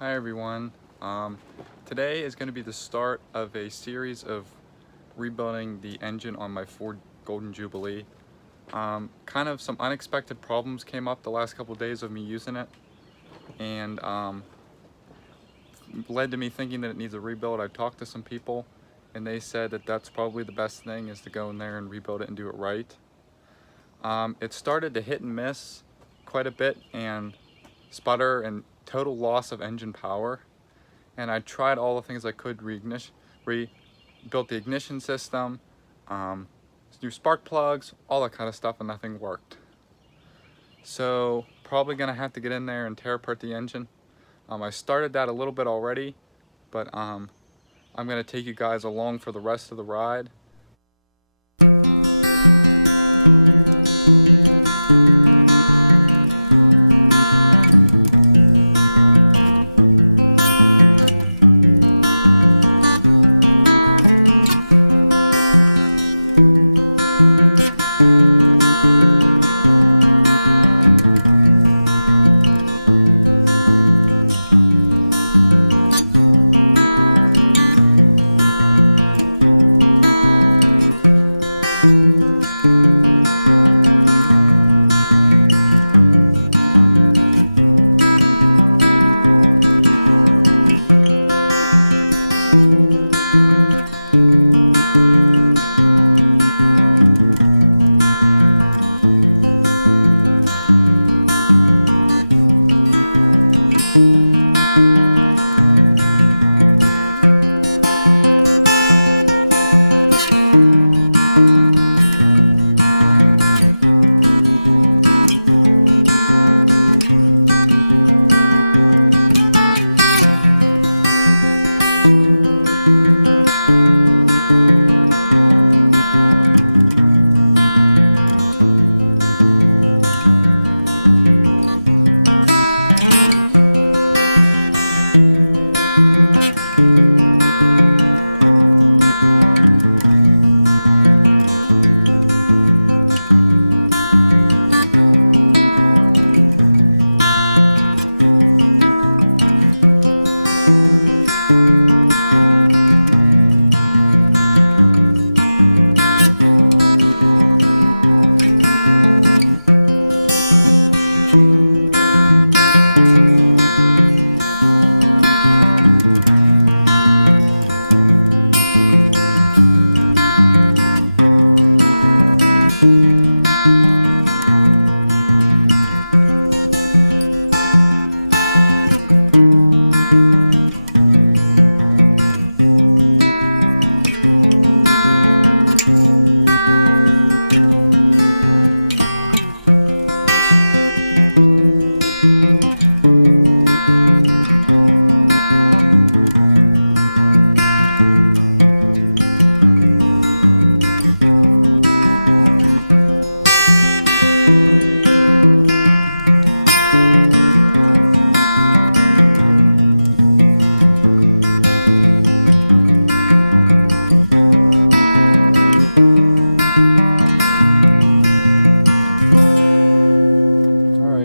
Hi everyone. Today is going to be the start of a series of rebuilding the engine on my Ford Golden Jubilee. Kind of some unexpected problems came up the last couple of days of me using it, and led to me thinking that it needs a rebuild. I talked to some people and they said that that's probably the best thing, is to go in there and rebuild it and do it right. It started to hit and miss quite a bit and sputter and total loss of engine power. And I tried all the things I could, rebuilt the ignition system, new spark plugs, all that kind of stuff, and nothing worked. So probably gonna have to get in there and tear apart the engine. I started that a little bit already, but I'm gonna take you guys along for the rest of the ride.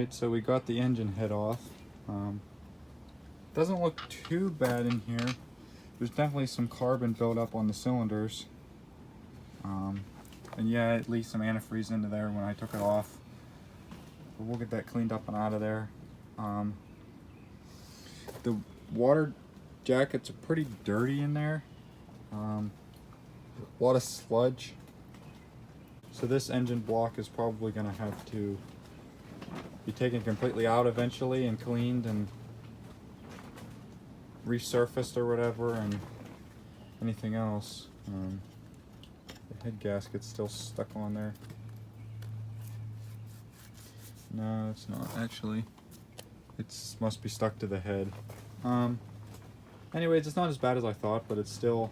So we got the engine head off. Doesn't look too bad in here. There's definitely some carbon built up on the cylinders. And yeah, at least some antifreeze into there when I took it off. But we'll get that cleaned up and out of there. The water jackets are pretty dirty in there. A lot of sludge. So this engine block is probably going to have to be taken completely out eventually and cleaned and resurfaced or whatever, and anything else. The head gasket's still stuck on there. No, it's not actually. It must be stuck to the head. Anyways, it's not as bad as I thought, but it's still.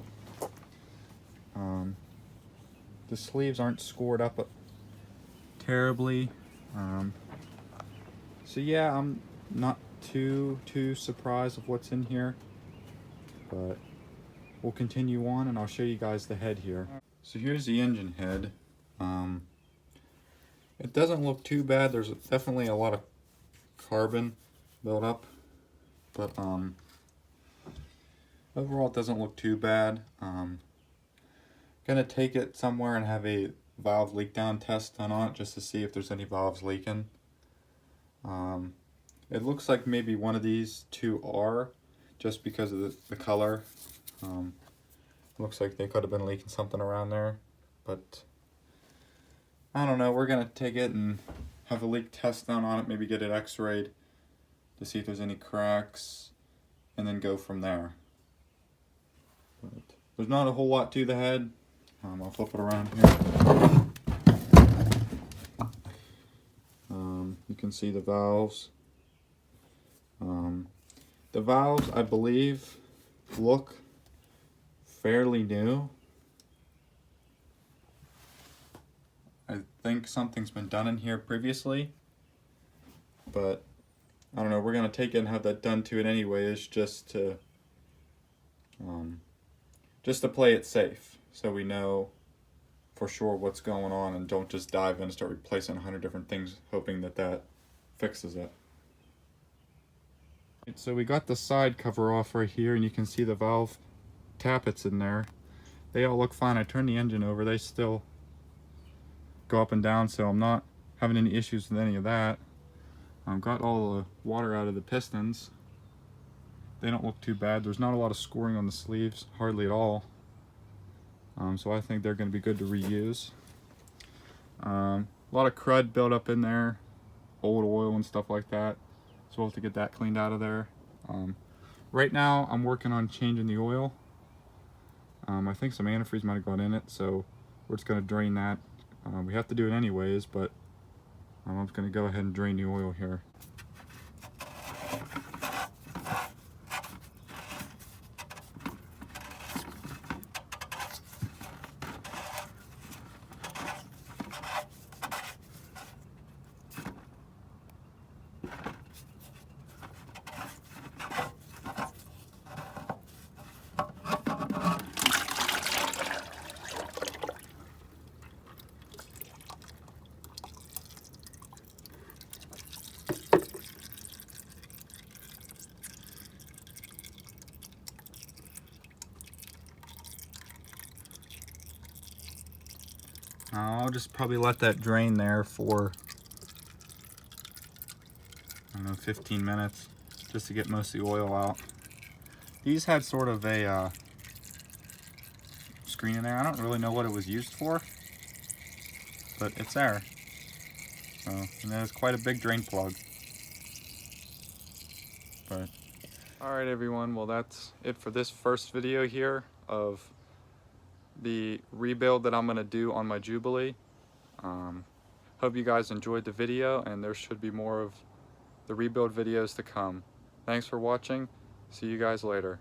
The sleeves aren't scored up terribly. So yeah, I'm not too surprised of what's in here, but we'll continue on and I'll show you guys the head here. So here's the engine head. It doesn't look too bad. There's definitely a lot of carbon built up. But overall it doesn't look too bad. Gonna take it somewhere and have a valve leak down test done on it just to see if there's any valves leaking. It looks like maybe one of these two are, just because of the color. Looks like they could have been leaking something around there, but I don't know. We're gonna take it and have a leak test done on it, maybe get it x-rayed to see if there's any cracks, and then go from there. But there's not a whole lot to the head. I'll flip it around here. You can see the valves. The valves, I believe, look fairly new. I think something's been done in here previously, but I don't know. We're gonna take it and have that done to it anyways, just to play it safe, so we know for sure what's going on and don't just dive in and start replacing 100 different things hoping that that fixes it. So we got the side cover off right here, and you can see the valve tappets in there. They all look fine. I turned the engine over, they still go up and down, so I'm not having any issues with any of that. I've got all the water out of the pistons. They don't look too bad. There's not a lot of scoring on the sleeves, hardly at all. So I think they're going to be good to reuse. A lot of crud built up in there, old oil and stuff like that. So we'll have to get that cleaned out of there. Right now I'm working on changing the oil. I think some antifreeze might have gone in it, so we're just going to drain that. We have to do it anyways, but I'm just going to go ahead and drain the oil here. I'll just probably let that drain there for, I don't know, 15 minutes, just to get most of the oil out. These had sort of a screen in there. I don't really know what it was used for, but it's there. So, and there's quite a big drain plug. But alright everyone, well that's it for this first video here of the rebuild that I'm going to do on my Jubilee. Hope you guys enjoyed the video, and there should be more of the rebuild videos to come. Thanks for watching. See you guys later.